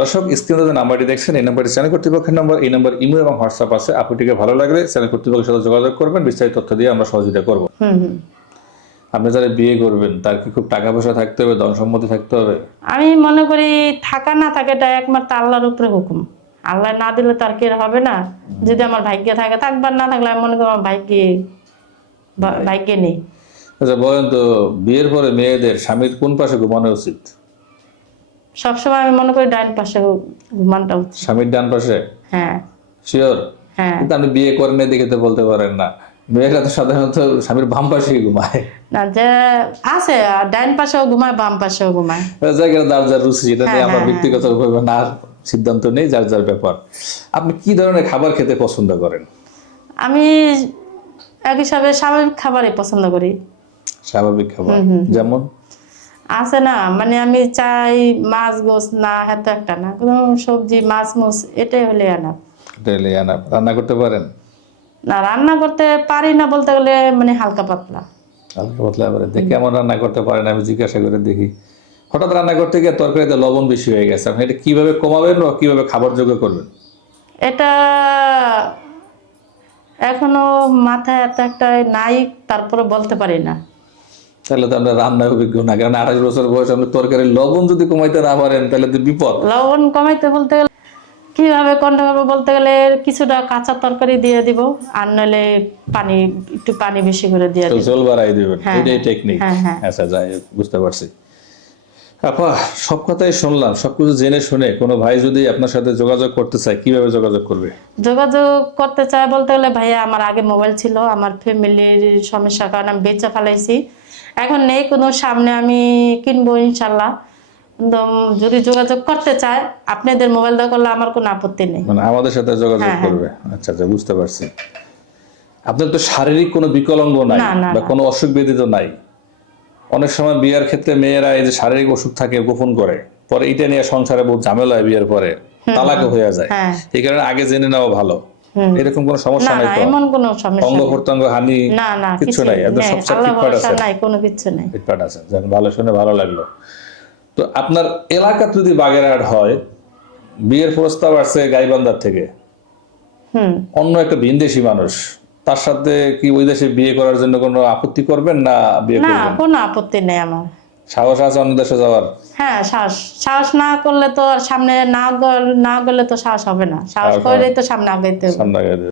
দর্শক স্ক্রিনে যে নাম্বারটি দেখছেন এই নাম্বারটি চ্যানেল কর্তৃপক্ষের নম্বর এই নাম্বার ইমো এবং হোয়াটসঅ্যাপ আছে। আপুটিকে ভালো লাগলে চ্যানেল কর্তৃপক্ষের সাথে যোগাযোগ করবেন বিস্তারিত তথ্য দিয়ে আমরা সহযোগিতা করব। আপনি যারা বিয়ে করবেন তার কি খুব টাকা পয়সা থাকতে হবে ধন সম্পত্তি থাকতে হবে? আমি মনে করি থাকা না থাকে এটা একমাত্র আল্লাহর উপরে হুকুম। আল্লাহ না দিলে তার কি হবে না? যদি আমার ভাগ্যে থাকে থাকবার না থাকলে আমি মনে করি আমার ভাগ্যে ভাগ্যে নেই। আচ্ছা বলেন তো বিয়ের পরে মেয়েদের স্বামীর কোন পাশে ঘুমানো উচিত? সবসময় আমি মনে করি ডাইন পাশে ঘুমানটা উচিত। স্বামীর ডান পাশে? হ্যাঁ। শিওর হ্যাঁ। কিন্তু আপনি বিয়ে করেন দেখে তো বলতে পারেন না। মেয়েরা তো সাধারণত স্বামীর বাম পাশেই ঘুমায়। না যে আছে আর ডাইন পাশেও ঘুমায় বাম পাশেও ঘুমায়। জায়গায় যার যার রুচি এটা নিয়ে হ্যাঁ, আমরা হ্যাঁ, ব্যক্তিগত না সিদ্ধান্ত নেই যার যার ব্যাপার। আপনি কি ধরনের খাবার খেতে পছন্দ করেন? আমি এক হিসাবে স্বাভাবিক খাবারই পছন্দ করি। স্বাভাবিক খাবার? যেমন? আছে না মানে আমি চাই মাছ গোস না এত একটা না কোনো সবজি মাছ মুছ এটাই হলে আনা। ডেলি আনা। রান্না করতে পারেন? না রান্না করতে পারি না বলতে গেলে মানে হালকা পাতলা। হালকা পাতলা এবারে দেখি কেমন রান্না করতে পারেন আমি জিজ্ঞাসা করে দেখি। হঠাৎ রান্না করতে গিয়ে তরকারিতে লবণ বেশি হয়ে গেছে আপনি এটা কীভাবে কমাবেন বা কীভাবে খাবার যোগ্য করবেন? এটা এখনও মাথায় এত একটা নাই তারপরে বলতে পারি না। তাহলে তো আপনার রান্নায় অভিজ্ঞ না কারণ আঠাশ বছর বয়স আপনি তরকারির লবণ যদি কমাইতে না পারেন তাহলে তো বিপদ। লবণ কমাইতে বলতে গেলে কীভাবে কন্ট্রোল করব বলতে গেলে কিছুটা কাঁচা তরকারি দিয়ে দিব আর নাহলে পানি একটু পানি বেশি করে দিয়ে দিব। জল বাড়াই দেবেন হ্যাঁ, এটাই টেকনিক হ্যাঁ হ্যাঁ। আচ্ছা যাই বুঝতে পারছি। আপা সব কথাই শুনলাম সবকিছু জেনে শুনে কোনো ভাই যদি আপনার সাথে যোগাযোগ করতে চায় কীভাবে যোগাযোগ করবে? যোগাযোগ করতে চাই বলতে গেলে ভাইয়া আমার আগে মোবাইল ছিল আমার ফ্যামিলির সমস্যার কারণে আমি বেচে ফেলাইছি। এখন নেই কোনো সামনে আমি কিনবো ইনশাল্লাহ। যদি যোগাযোগ করতে চায় আপনাদের মোবাইল দেওয়া করলে আমার কোনো আপত্তি নেই। মানে আমাদের সাথে যোগাযোগ হ্যাঁ, হ্যাঁ। করবে। আচ্ছা আচ্ছা বুঝতে পারছি। আপনার তো শারীরিক কোনো বিকলাঙ্গ নাই বা কোনো অসুখ ব্যাধি তো নাই। অনেক সময় বিয়ের ক্ষেত্রে মেয়েরা এই যে শারীরিক অসুখ থাকে গোপন করে পরে এটা নিয়ে সংসারে বহু ঝামেলা হয় বিয়ের পরে তালাকও হয়ে যায়। হ্যাঁ। এই কারণে আগে জেনে নেওয়া ভালো। এরকম কোনো সমস্যা নাই তো? এমন কোনো সমস্যা অঙ্গ প্রত্যঙ্গ হানি না না কিছু নাই একদম ফিটফাট আছে। নাই কোনো কিছু নেই। আছে যাক ভালো শুনে ভালো লাগল। তো আপনার এলাকা যদি বাগেরহাট হয় বিয়ের প্রস্তাব আসছে গাইবান্ধার থেকে। হুম। অন্য একটা ভিনদেশি মানুষ তার সাথে কি ওই দেশে বিয়ে করার জন্য কোনো আপত্তি করবেন না বিয়ে না করবেন? কোনো আপত্তি নেই আমার। সাহস আছে অন্য দেশে যাওয়ার? হ্যাঁ সাহস সাহস না করলে তো আর সামনে না গল- না গেলে তো সাহস হবে না। সাহস করলে করলেই তো সামনে আগাইতে হবে। সামনে আগে